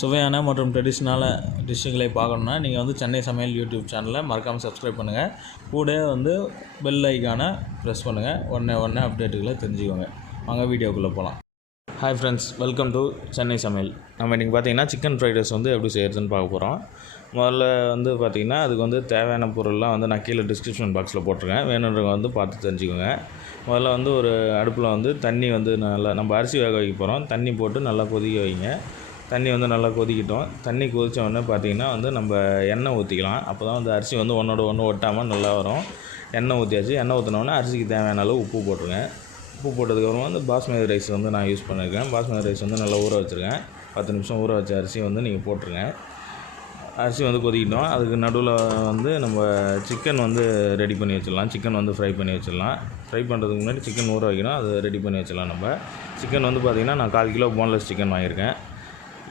சுவையான மற்றும் ட்ரெடிஷ்னலான டிஷ்ஷுகளை பார்க்கணுன்னா நீங்கள் வந்து சென்னை சமையல் யூடியூப் சேனலை மறக்காமல் சப்ஸ்கிரைப் பண்ணுங்கள். கூட வந்து பெல் ஐக்கானை ப்ரெஸ் பண்ணுங்கள். உடனே அப்டேட்டுகளை தெரிஞ்சுக்கோங்க. வாங்க வீடியோக்குள்ளே போகலாம். Hi friends, welcome to Chennai சமையல். நம்ம இன்றைக்கி பார்த்திங்கன்னா சிக்கன் ஃப்ரைட் ரைஸ் வந்து எப்படி செய்கிறதுன்னு பார்க்க போகிறோம். முதல்ல வந்து பார்த்திங்கன்னா அதுக்கு வந்து தேவையான பொருள்லாம் வந்து நான் கீழே டிஸ்கிரிப்ஷன் பாக்ஸில் போட்டிருக்கேன். வேணுன்றவங்க வந்து பார்த்து தெரிஞ்சுக்கோங்க. முதல்ல வந்து ஒரு அடுப்பில் வந்து தண்ணி வந்து நல்லா நம்ம அரிசி வேக வைக்க போகிறோம். தண்ணி போட்டு நல்லா கொதிக்க வைங்க. தண்ணி வந்து நல்லா கொதிக்கிட்டோம். தண்ணி கொதித்த உடனே பார்த்திங்கன்னா வந்து நம்ம எண்ணெய் ஊற்றிக்கலாம். அப்போ தான் வந்து அரிசி வந்து ஒன்றோட ஒன்று ஒட்டாமல் நல்லா வரும். எண்ணெய் ஊற்றியாச்சு. எண்ணெய் ஊற்றினோடனே அரிசிக்கு தேவையான அளவு உப்பு போட்டுருங்க. உப்பு போட்டதுக்கப்புறம் வந்து பாஸ்மதி ரைஸ் வந்து நான் யூஸ் பண்ணியிருக்கேன். பாஸ்மதி ரைஸ் வந்து நல்லா ஊற வச்சுருக்கேன். 10 நிமிஷம் ஊற வச்ச அரிசி வந்து நீங்கள் போட்டுருங்க. அரிசி வந்து கொதிக்கிட்டோம். அதுக்கு நடுவில் வந்து நம்ம சிக்கன் வந்து ரெடி பண்ணி வச்சிடலாம். சிக்கன் வந்து ஃப்ரை பண்ணி வச்சிடலாம். ஃப்ரை பண்ணுறதுக்கு முன்னாடி சிக்கன் ஊற வைக்கணும். அது ரெடி பண்ணி வச்சிடலாம். நம்ம சிக்கன் வந்து பார்த்திங்கன்னா நான் 1/4 கிலோ போன்லெஸ் சிக்கன் வாங்கியிருக்கேன்.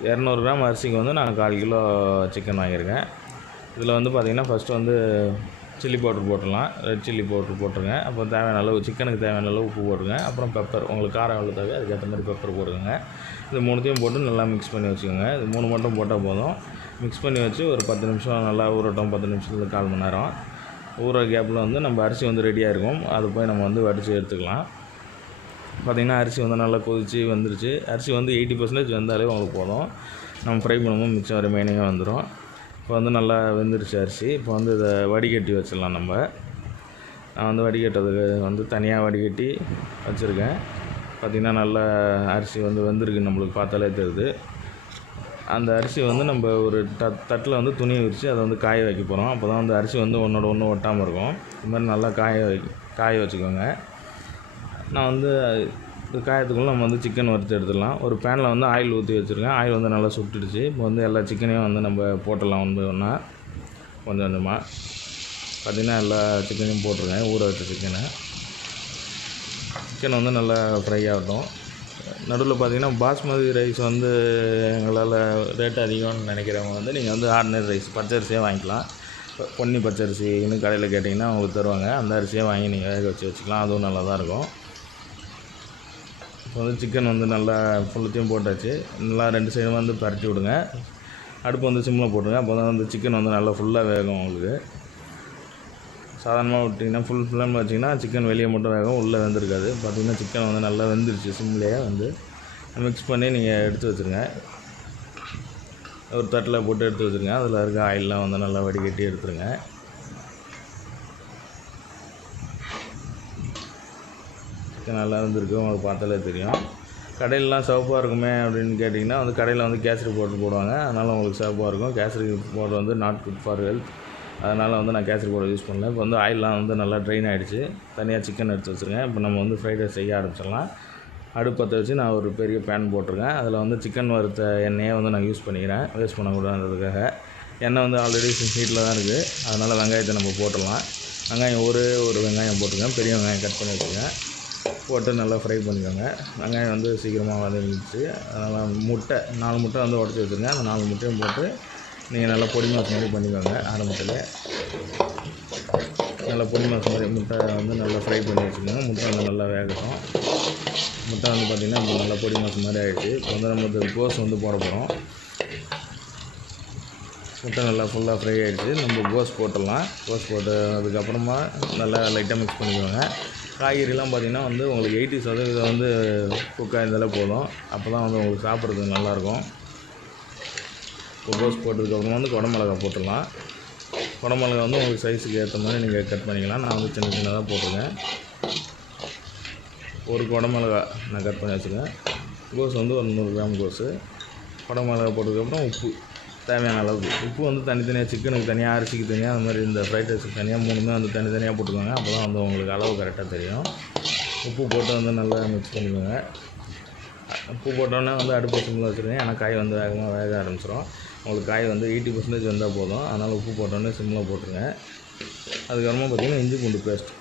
200 கிராம் அரிசிக்கு வந்து நான் 1/4 கிலோ சிக்கன் வாங்கியிருக்கேன். இதில் வந்து பார்த்திங்கன்னா ஃபஸ்ட்டு வந்து சில்லி பவுடர் போட்டுடலாம். ரெட் சில்லி பவுடர் போட்டுருங்க. அப்புறம் தேவையான அளவு சிக்கனுக்கு தேவையான அளவு உப்பு போட்டுருங்க. அப்புறம் பெப்பர், உங்களுக்கு காரம் எவ்வளோ தேவை அதுக்கேற்ற மாதிரி பெப்பர் போட்டுருங்க. இது மூணுத்தையும் போட்டு நல்லா மிக்ஸ் பண்ணி வச்சுக்கோங்க. இது 3 மட்டும் போட்டால் போதும். மிக்ஸ் பண்ணி வச்சு ஒரு 10 நிமிஷம் நல்லா ஊறட்டும். 10 நிமிஷத்துக்கு 1/4 மணி நேரம் ஊற கேப்பில் வந்து நம்ம அரிசி வந்து ரெடியாக இருக்கும். அது போய் நம்ம வந்து வடித்து எடுத்துக்கலாம். பார்த்திங்கன்னா அரிசி வந்து நல்லா கொதித்து வந்துருச்சு. அரிசி வந்து 80% வெந்தாலே உங்களுக்கு போதும். நம்ம ஃப்ரை பண்ணும்போது மிச்சம் ரிமைனிங்காக வந்துடும். இப்போ வந்து நல்லா வெந்துருச்சு அரிசி. இப்போ வந்து இதை வடிகட்டி வச்சிடலாம். நான் வந்து வடிகட்டுறதுக்கு வந்து தனியாக வடிகட்டி வச்சுருக்கேன். பார்த்திங்கன்னா நல்லா அரிசி வந்து வெந்திருக்கு, நம்மளுக்கு பார்த்தாலே தெரியுது. அந்த அரிசி வந்து நம்ம ஒரு தட்டில் வந்து துணியை விரித்து அதை வந்து காய வைக்க போகிறோம். அப்போ தான் வந்து அரிசி வந்து ஒன்றோட ஒன்று ஒட்டாமல் இருக்கும். இது மாதிரி நல்லா காய வச்சுக்கோங்க. நான் வந்து இது காயத்துக்குள்ளே நம்ம வந்து சிக்கன் வறுத்து எடுத்துடலாம். ஒரு பேனில் வந்து ஆயில் ஊற்றி வச்சுருக்கேன். ஆயில் வந்து நல்லா சுட்டுடுச்சு. இப்போ வந்து எல்லா சிக்கனையும் வந்து நம்ம போட்டுடலாம் ஒன்றா கொஞ்சமாக. பார்த்திங்கன்னா எல்லா சிக்கனையும் போட்டுருக்கேன். ஊற வச்ச சிக்கன் வந்து நல்லா ஃப்ரை ஆகட்டும். நடுவில் பார்த்திங்கன்னா பாஸ்மதி ரைஸ் வந்து எங்களால் ரேட் அதிகம்னு நினைக்கிறவங்க வந்து நீங்கள் வந்து ஆர்டினரி ரைஸ் பச்சரிசியாக வாங்கிக்கலாம். பொன்னி பச்சரிசி இன்னும் கடையில் கேட்டிங்கன்னா அவங்களுக்கு தருவாங்க. அந்த அரிசியாக வாங்கி நீங்கள் வேக வச்சுக்கலாம். அதுவும் நல்லா தான் இருக்கும். இப்போ வந்து சிக்கன் வந்து நல்லா ஃபுல்லத்தையும் போட்டாச்சு. நல்லா 2 சைடும் வந்து பரட்டி விடுங்க. அடுப்பு வந்து சிம்மில் போட்டுருங்க. அப்போ தான் வந்து சிக்கன் வந்து நல்லா ஃபுல்லாக வேகும். உங்களுக்கு சாதாரணமாக விட்டிங்கன்னா ஃபுல் ஃப்ளேமில் வச்சிங்கன்னா சிக்கன் வெளியே மட்டும் வேகும், உள்ளே வெந்திருக்காது. பார்த்திங்கன்னா சிக்கன் வந்து நல்லா வெந்துருச்சு. சிம்லேயே வந்து மிக்ஸ் பண்ணி நீங்கள் எடுத்து வச்சுருங்க. ஒரு தட்டில் போட்டு எடுத்து வச்சுருங்க. அதில் இருக்க ஆயிலெலாம் வந்து நல்லா வடிகட்டி எடுத்துருங்க. நல்லா இருந்திருக்கு, உங்களுக்கு பார்த்தாலே தெரியும். கடையிலலாம் சிவப்பாக இருக்குமே அப்படின்னு கேட்டிங்கன்னா வந்து கடையில் வந்து கேசரி பவுடர் போடுவாங்க. அதனால் உங்களுக்கு சிவப்பாக இருக்கும். கேசரி பவுடர் வந்து நாட் குட் ஃபார் ஹெல்த். அதனால் வந்து நான் கேசரி பவுடர் யூஸ் பண்ணல. இப்போ வந்து ஆயிலெலாம் வந்து நல்லா ட்ரெயின் ஆகிடுச்சு. தனியாக சிக்கன் எடுத்து வச்சுருக்கேன். இப்போ நம்ம வந்து ஃப்ரைட் ரைஸ் செய்ய ஆரம்பிச்சிடலாம். அடுப்பு பற்ற வச்சு நான் ஒரு பெரிய பேன் போட்டிருக்கேன். அதில் வந்து சிக்கன் வறுத்த எண்ணெயை வந்து நான் யூஸ் பண்ணிக்கிறேன், வேஸ்ட் பண்ணக்கூடாதுன்றதுக்காக. எண்ணெய் வந்து ஆல்ரெடி ஹீட்டில் தான் இருக்குது. அதனால் வெங்காயத்தை நம்ம போட்டுடலாம். வெங்காயம் ஒரு வெங்காயம் போட்டுருக்கேன். பெரிய வெங்காயம் கட் பண்ணி வச்சுருக்கேன். போட்டு நல்லா ஃப்ரை பண்ணிக்கோங்க. வெங்காயம் வந்து சீக்கிரமாக வதங்கிடுச்சு. அதனால் 4 முட்டை வந்து உடச்சி வச்சுருங்க. அந்த 4 முட்டையும் போட்டு நீங்கள் நல்லா பொடி மாஸ் மாதிரி பண்ணிக்கோங்க. ஆரம்பத்தில் நல்லா பொடி மாஸ் மாதிரி முட்டை வந்து நல்லா ஃப்ரை பண்ணி வச்சுக்கோங்க. முட்டை வந்து நல்லா வேகட்டும். முட்டை வந்து பார்த்திங்கன்னா இப்போ நல்லா பொடி மாஸ் மாதிரி ஆகிடுச்சு. இப்போ வந்து நம்ம கோஸ் வந்து போட போகிறோம். முட்டை நல்லா ஃபுல்லாக ஃப்ரை ஆகிடுச்சு. நம்ம கோஸ் போட்டுடலாம். கோஸ் போட்டு அதுக்கப்புறமா நல்லா லைட்டாக மிக்ஸ் பண்ணிக்கோங்க. காய்கறிலாம் பார்த்திங்கன்னா வந்து உங்களுக்கு 80% வந்து குக்காக இருந்தாலே போதும். அப்போ தான் வந்து உங்களுக்கு சாப்பிட்றதுக்கு நல்லாயிருக்கும். கோஸ் போட்டதுக்கப்புறமா வந்து குடமிளகா போட்டுடலாம். குடமிளகா வந்து உங்களுக்கு சைஸுக்கு ஏற்ற மாதிரி நீங்கள் கட் பண்ணிக்கலாம். நான் வந்து சின்னதாக போட்டிருக்கேன். ஒரு குடமிளகா நான் கட் பண்ணி வச்சுருக்கேன். கோஸ் வந்து ஒரு 100 கிராம் கோஸு. குடமிளகா போட்டதுக்கப்புறம் உப்பு தேவையான அளவுக்கு. உப்பு வந்து தனித்தனியாக சிக்கனுக்கு தனியாக, அரிசிக்கு தனியாக, அது மாதிரி இந்த ஃப்ரைட் ரைஸுக்கு தனியாக 3மே வந்து தனித்தனியாக போட்டுக்கோங்க. அப்போ தான் வந்து உங்களுக்கு அளவு கரெக்டாக தெரியும். உப்பு போட்டு வந்து நல்லா மிக்ஸ் பண்ணிக்கோங்க. உப்பு போட்டோன்னே வந்து அடுப்பு சிம்மில் வச்சுருங்க. ஏன்னா காய் வந்து வேக ஆரம்பிச்சிடும். உங்களுக்கு காய் வந்து 80% வந்தால் போதும். அதனால் உப்பு போட்டோன்னே சிம்மில் போட்டுருங்க. அதுக்கப்புறமா பார்த்திங்கன்னா இஞ்சி பூண்டு பேஸ்ட்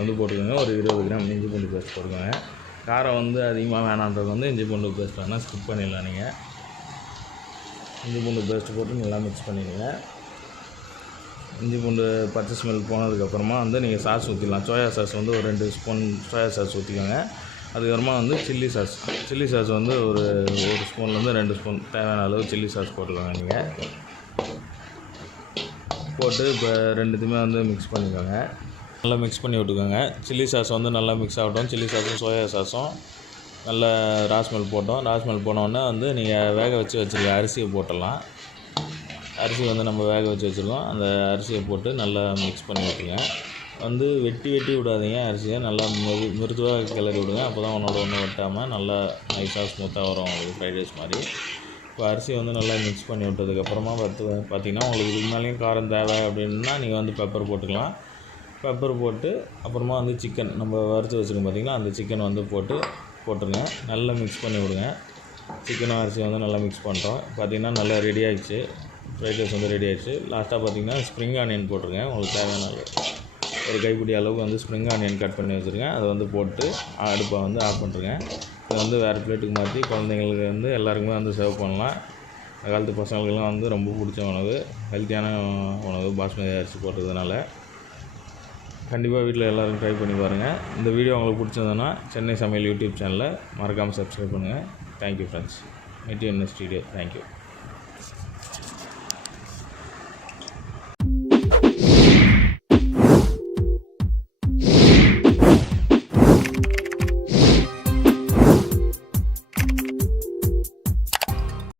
வந்து போட்டுக்கோங்க. ஒரு 20 கிராம் இஞ்சி பூண்டு பேஸ்ட் போட்டுக்கோங்க. காரம் வந்து அதிகமாக வேணான்றது வந்து இஞ்சி பூண்டு பேஸ்ட் வேணால் ஸ்கிப் பண்ணிடலாம். நீங்கள் இஞ்சி பூண்டு பேஸ்ட்டு போட்டு நல்லா மிக்ஸ் பண்ணிடுங்க. இஞ்சி பூண்டு பச்சை ஸ்மெல் போனதுக்கப்புறமா வந்து நீங்கள் சாஸ் ஊற்றிடலாம். சோயா சாஸ் வந்து ஒரு 2 ஸ்பூன் சோயா சாஸ் ஊற்றிக்கோங்க. அதுக்கப்புறமா வந்து சில்லி சாஸ் வந்து ஒரு ஸ்பூன்லேருந்து 2 ஸ்பூன் தேவையான அளவு சில்லி சாஸ் போட்டுக்கோங்க. நீங்கள் போட்டு இப்போ ரெண்டுத்தையுமே வந்து மிக்ஸ் பண்ணிக்கோங்க. நல்லா மிக்ஸ் பண்ணி விட்டுக்கோங்க. சில்லி சாஸ் வந்து நல்லா மிக்ஸ் ஆகட்டும். சில்லி சாஸும் சோயா சாஸும் நல்லா ராஸ்மெல் போட்டோம். ராஸ்மெல் போனோடனே வந்து நீங்கள் வேக வச்சுருக்க அரிசியை போட்டுடலாம். அரிசி வந்து நம்ம வேக வச்சு வச்சுருக்கோம். அந்த அரிசியை போட்டு நல்லா மிக்ஸ் பண்ணி விட்டுருங்க. வந்து வெட்டி விடாதீங்க. அரிசியை நல்லா மிருதுவாக கிளறி விடுங்க. அப்போ தான் ஒன்று வெட்டாமல் நல்லா நைஸாக ஸ்மூத்தாக வரும் உங்களுக்கு ஃப்ரைட் ரைஸ் மாதிரி. இப்போ அரிசியை வந்து நல்லா மிக்ஸ் பண்ணி விட்டதுக்கப்புறமா பார்த்திங்கன்னா உங்களுக்கு இதுக்கு மேலேயும் காரம் தேவை அப்படின்னா நீங்கள் வந்து பெப்பர் போட்டுக்கலாம். பெப்பர் போட்டு அப்புறமா வந்து சிக்கன் நம்ம வறுத்து வச்சுருக்கோம் பார்த்திங்கன்னா, அந்த சிக்கன் வந்து போட்டுருங்க. நல்லா மிக்ஸ் பண்ணி விடுங்க. சிக்கனும் அரிசி வந்து நல்லா மிக்ஸ் பண்ணிட்டோம். பார்த்திங்கன்னா நல்லா ரெடி ஆகிடுச்சு. ஃப்ரைட் ரைஸ் வந்து ரெடி ஆகிடுச்சு. லாஸ்ட்டாக பார்த்திங்கன்னா ஸ்ப்ரிங் ஆனியன் போட்டுருங்க. உங்களுக்கு தேவையான ஒரு கைப்பிடி அளவுக்கு வந்து ஸ்ப்ரிங் ஆனியன் கட் பண்ணி வச்சுருக்கேன். அதை வந்து போட்டு அடுப்பை வந்து ஆஃப் பண்ணிருங்க. இதை வந்து வேறு பிளேட்டுக்கு மாற்றி குழந்தைங்களுக்கு வந்து எல்லாருக்குமே வந்து சர்வ் பண்ணலாம். இந்த காலத்து பசங்களுக்கெல்லாம் வந்து ரொம்ப பிடிச்ச உணவு, ஹெல்த்தியான உணவு பாஸ்மதி அரிசி போட்டதுனால. கண்டிப்பாக வீட்டில் எல்லோரும் ட்ரை பண்ணி பாருங்கள். இந்த வீடியோ உங்களுக்கு பிடிச்சிருந்ததுன்னா சென்னை சமையல் யூடியூப் சேனலை மறக்காமல் சப்ஸ்கிரைப் பண்ணுங்கள். Thank you friends. Meet you in next video. Thank you.